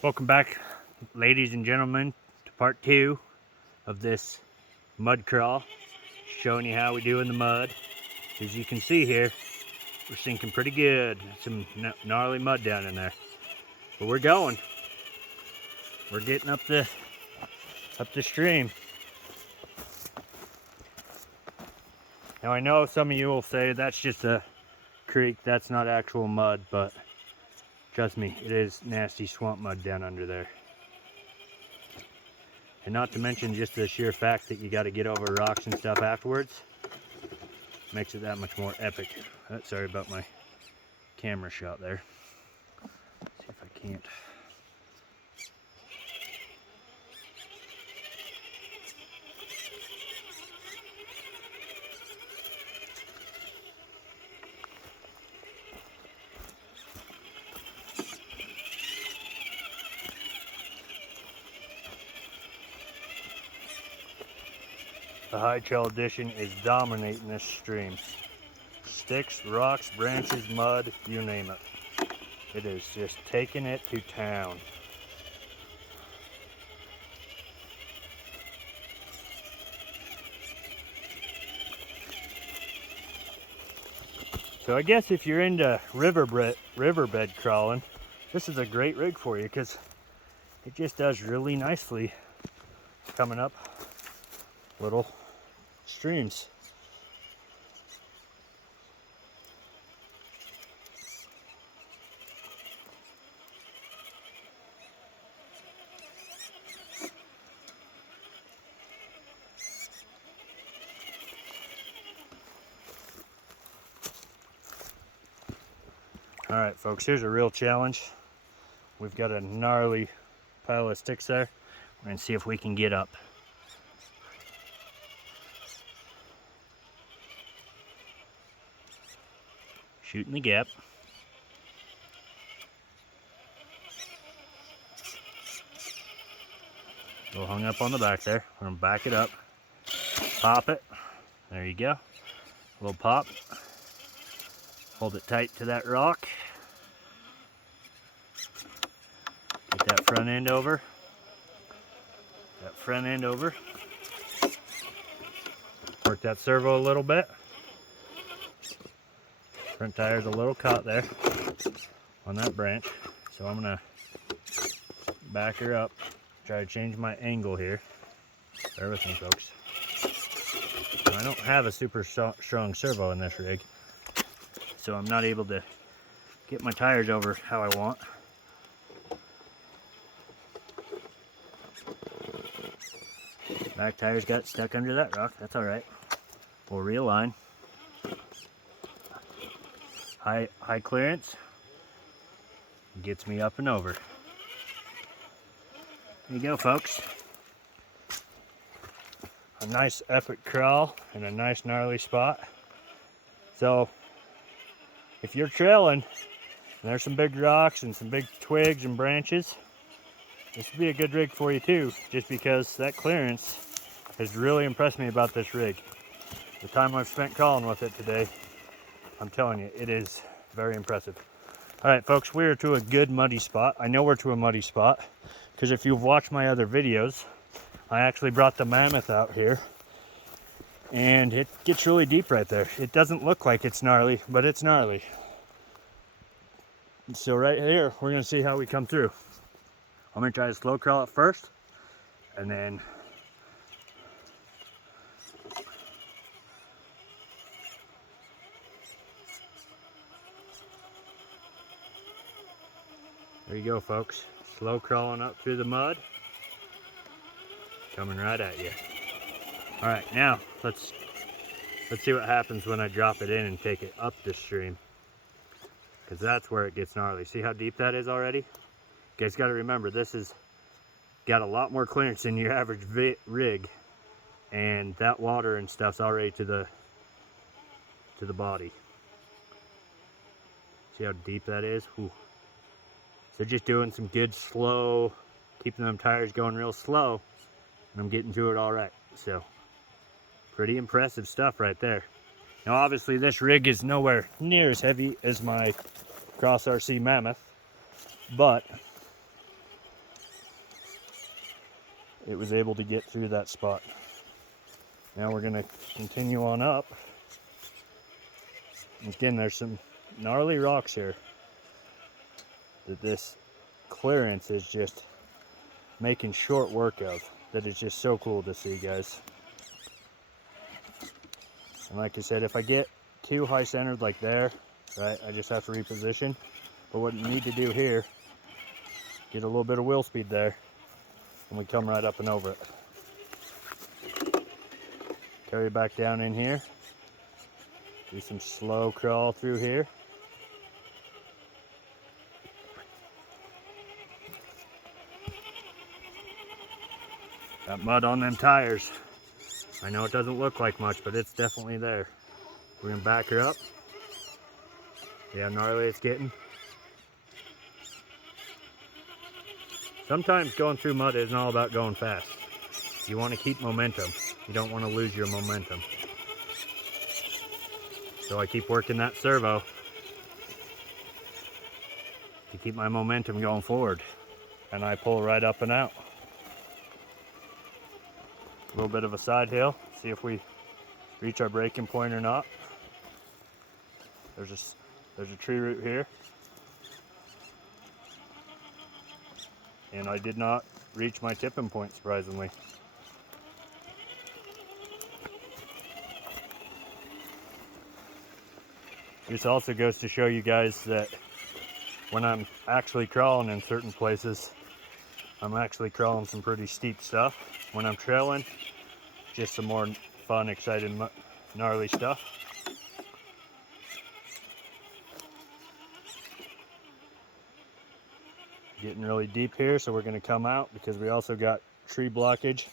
Welcome back, ladies and gentlemen, to part 2 of this mud crawl, showing you how we do in the mud. As you can see here, we're sinking pretty good. Some gnarly mud down in there, but we're going. We're getting up the stream. Now I know some of you will say that's just a creek, that's not actual mud, but trust me, it is nasty swamp mud down under there. And not to mention just the sheer fact that you got to get over rocks and stuff afterwards makes it that much more epic. Sorry about my camera shot there. Let's see if I can't. The high trail edition is dominating this stream. Sticks, rocks, branches, mud, you name it. It is just taking it to town. So I guess if you're into riverbed crawling, this is a great rig for you because it just does really nicely coming up little streams. All right, folks, here's a real challenge. We've got a gnarly pile of sticks there. We're gonna see if we can get up. Shooting the gap. A little hung up on the back there. We're gonna back it up. Pop it. There you go. A little pop. Hold it tight to that rock. Get that front end over. That front end over. Work that servo a little bit. Front tire's a little caught there on that branch. So I'm gonna back her up. Try to change my angle here. Bear with me, folks. I don't have a super strong servo in this rig, so I'm not able to get my tires over how I want. Back tires got stuck under that rock. That's all right. We'll realign. High clearance gets me up and over. There you go, folks. A nice epic crawl in a nice gnarly spot. So if you're trailing and there's some big rocks and some big twigs and branches, this would be a good rig for you too, just because that clearance has really impressed me about this rig. The time I've spent crawling with it today, I'm telling you, it is very impressive. All right, folks, we're to a good muddy spot. I know we're to a muddy spot because if you've watched my other videos, I actually brought the mammoth out here and it gets really deep right there. It doesn't look like it's gnarly, but it's gnarly. So right here, we're gonna see how we come through. I'm gonna try to slow crawl it first, and then there you go, folks. Slow crawling up through the mud. Coming right at you. All right, now let's see what happens when I drop it in and take it up the stream, because that's where it gets gnarly. See how deep that is already? You guys got to remember, this has got a lot more clearance than your average rig, and that water and stuff's already to the body. See how deep that is? Whew. So just doing some good slow, keeping them tires going real slow, and I'm getting through it all right. So pretty impressive stuff right there. Now obviously this rig is nowhere near as heavy as my Cross RC Mammoth, but it was able to get through that spot. Now we're going to continue on up. Again, there's some gnarly rocks here that this clearance is just making short work of. That is just so cool to see, guys. And like I said, if I get too high centered like there, right, I just have to reposition. But what you need to do here, get a little bit of wheel speed there, and we come right up and over it. Carry back down in here. Do some slow crawl through here. Got mud on them tires. I know it doesn't look like much, but it's definitely there. We're gonna back her up. See how gnarly it's getting? Sometimes going through mud isn't all about going fast. You want to keep momentum. You don't want to lose your momentum. So I keep working that servo to keep my momentum going forward. And I pull right up and out. A little bit of a side hill. See if we reach our braking point or not. There's a tree root here. And I did not reach my tipping point, surprisingly. This also goes to show you guys that when I'm actually crawling in certain places, I'm actually crawling some pretty steep stuff. When I'm trailing, just some more fun, exciting, gnarly stuff. Getting really deep here, so we're going to come out because we also got tree blockage.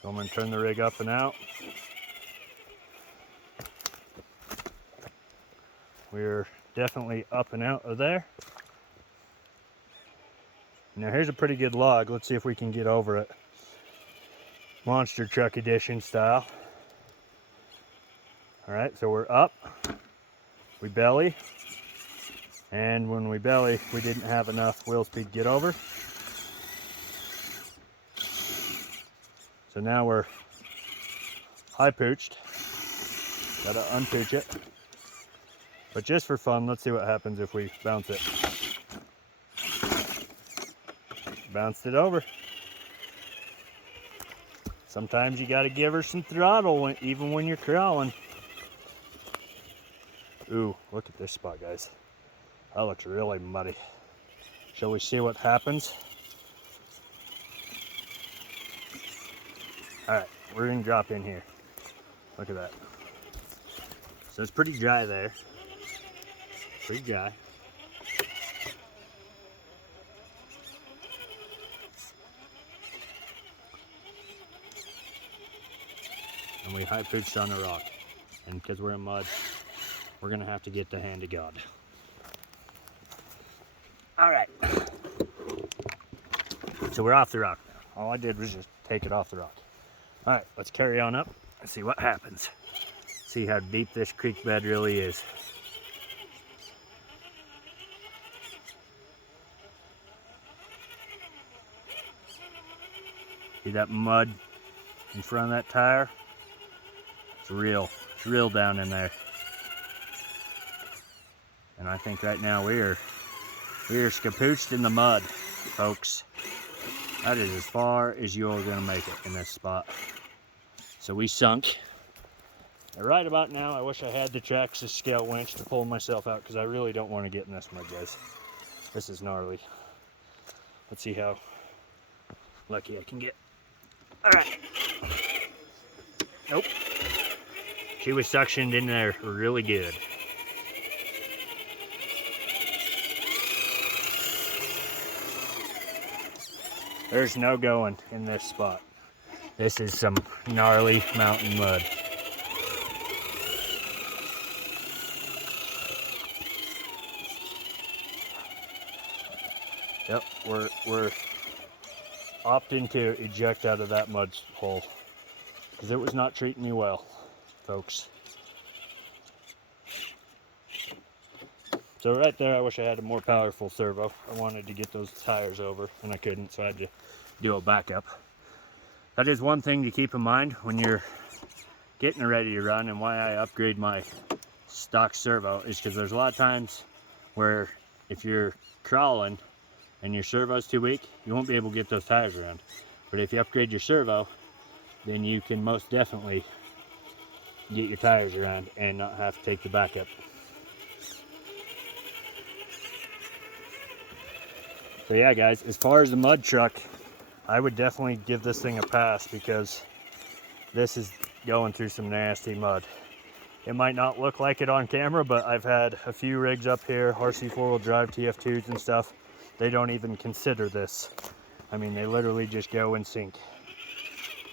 So I'm going to turn the rig up and out. We're definitely up and out of there. Now here's a pretty good log. Let's see if we can get over it. Monster truck edition style. All right, so we're up. We belly. And when we belly, we didn't have enough wheel speed to get over. So now we're high pooched. Gotta unpooch it. But just for fun, let's see what happens if we bounce it. Bounced it over. Sometimes you gotta give her some throttle even when you're crawling. Ooh, look at this spot, guys. That looks really muddy. Shall we see what happens? Alright, we're gonna drop in here. Look at that. So it's pretty dry there. Pretty dry. And we high pooched on a rock. And because we're in mud, we're gonna have to get the hand of God. All right, so we're off the rock now. All I did was just take it off the rock. All right, let's carry on up and see what happens. See how deep this creek bed really is. See that mud in front of that tire? It's real down in there. And I think right now we're scapooched in the mud, folks. That is as far as you're gonna make it in this spot. So we sunk. And right about now, I wish I had the TRX4 scale winch to pull myself out because I really don't want to get in this mud, guys. This is gnarly. Let's see how lucky I can get. All right. Nope. She was suctioned in there really good. There's no going in this spot. This is some gnarly mountain mud. Yep, we're opting to eject out of that mud hole because it was not treating me well, folks. So right there, I wish I had a more powerful servo. I wanted to get those tires over, and I couldn't, so I had to do a backup. That is one thing to keep in mind when you're getting ready to run, and why I upgrade my stock servo is because there's a lot of times where if you're crawling and your servo's too weak, you won't be able to get those tires around. But if you upgrade your servo, then you can most definitely get your tires around and not have to take the backup. So yeah guys, as far as the mud truck, I would definitely give this thing a pass because this is going through some nasty mud. It might not look like it on camera, but I've had a few rigs up here, RC 4-wheel drive TF2s and stuff. They don't even consider this. I mean, they literally just go and sink.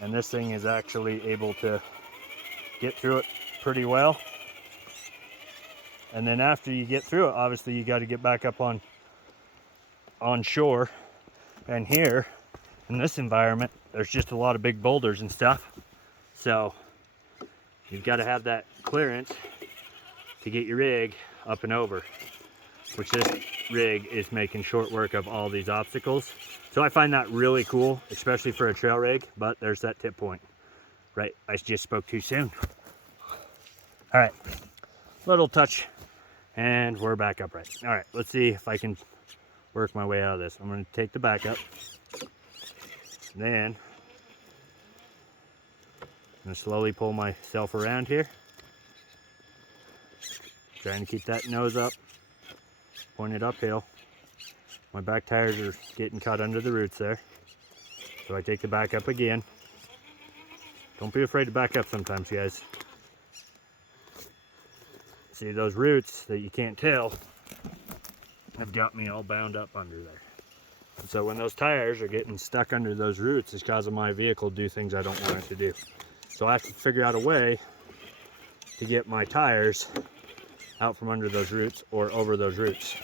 And this thing is actually able to get through it pretty well. And then after you get through it, obviously you got to get back up on shore. And here, in this environment, there's just a lot of big boulders and stuff. So you've got to have that clearance to get your rig up and over, which this rig is making short work of all these obstacles. So I find that really cool, especially for a trail rig, but there's that tip point. Right, I just spoke too soon. All right, little touch, and we're back upright. All right, let's see if I can work my way out of this. I'm gonna take the back up. Then I'm gonna slowly pull myself around here. Trying to keep that nose up, pointed uphill. My back tires are getting caught under the roots there. So I take the back up again. Don't be afraid to back up sometimes, guys. See, those roots that you can't tell have got me all bound up under there. And so when those tires are getting stuck under those roots, it's causing my vehicle to do things I don't want it to do. So I have to figure out a way to get my tires out from under those roots or over those roots.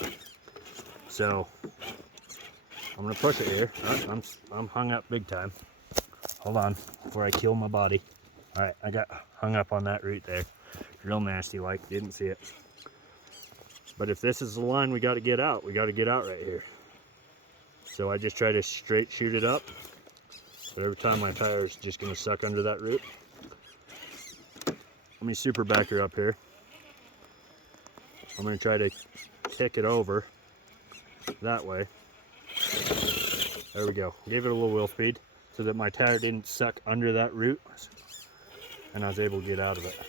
So I'm gonna push it here. Oh, I'm hung up big time. Hold on before I kill my body. All right, I got hung up on that root there. Real nasty like, didn't see it. But if this is the line we got to get out, we got to get out right here. So I just try to straight shoot it up. But every time my tire is just gonna suck under that root. Let me super back her up here. I'm gonna try to kick it over that way. There we go. Gave it a little wheel speed so that my tire didn't suck under that root, and I was able to get out of it.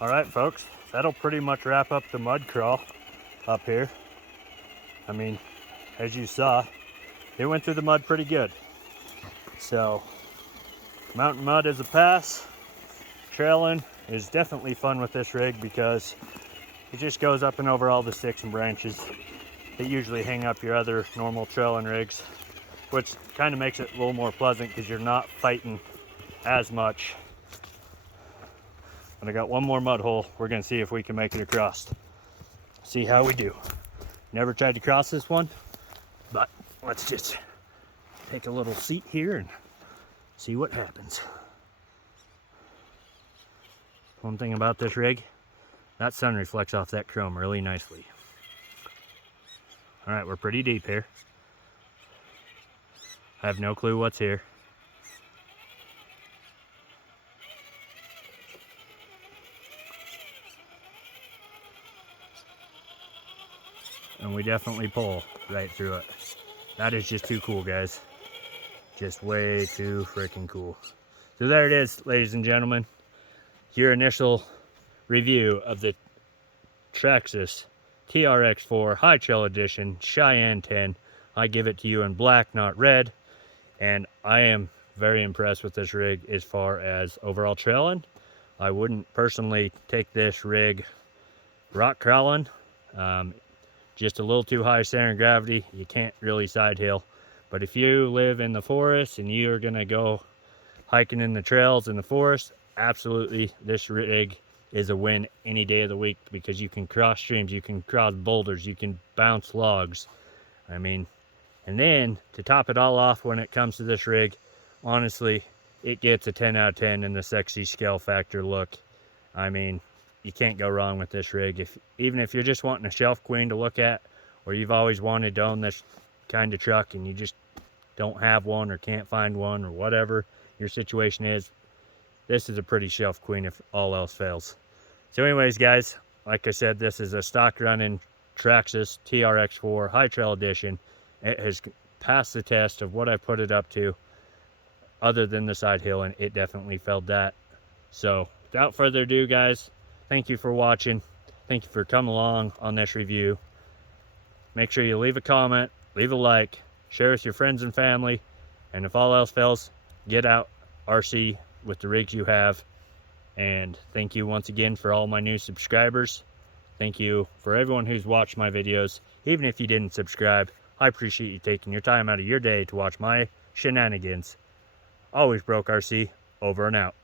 All right, folks, that'll pretty much wrap up the mud crawl up here. I mean, as you saw, it went through the mud pretty good. So, mountain mud is a pass. Trailing is definitely fun with this rig because it just goes up and over all the sticks and branches that usually hang up your other normal trailing rigs, which kind of makes it a little more pleasant because you're not fighting as much. But I got one more mud hole. We're gonna see if we can make it across. See how we do. Never tried to cross this one, but let's just take a little seat here and see what happens. One thing about this rig, that sun reflects off that chrome really nicely. All right, we're pretty deep here. I have no clue what's here. And we definitely pull right through it. That is just too cool, guys. Just way too freaking cool. So there it is, ladies and gentlemen. Your initial review of the Traxxas TRX4 High Trail Edition Cheyenne 10. I give it to you in black, not red. And I am very impressed with this rig as far as overall trailing. I wouldn't personally take this rig rock crawling. Just a little too high center of gravity. You can't really side hill. But if you live in the forest and you're gonna go hiking in the trails in the forest, absolutely this rig is a win any day of the week, because you can cross streams, you can cross boulders, you can bounce logs. I mean, and then to top it all off, when it comes to this rig, honestly, it gets a 10 out of 10 in the sexy scale factor look. I mean, you can't go wrong with this rig. Even if you're just wanting a shelf queen to look at, or you've always wanted to own this kind of truck and you just don't have one or can't find one, or whatever your situation is, this is a pretty shelf queen if all else fails. So anyways, guys, like I said, this is a stock running Traxxas TRX4 High Trail Edition. It has passed the test of what I put it up to, other than the side hill, and it definitely failed that. So without further ado, guys, thank you for watching. Thank you for coming along on this review. Make sure you leave a comment, leave a like, share with your friends and family, and if all else fails, get out RC with the rigs you have. And thank you once again for all my new subscribers. Thank you for everyone who's watched my videos. Even if you didn't subscribe, I appreciate you taking your time out of your day to watch my shenanigans. Always Broke RC, over and out.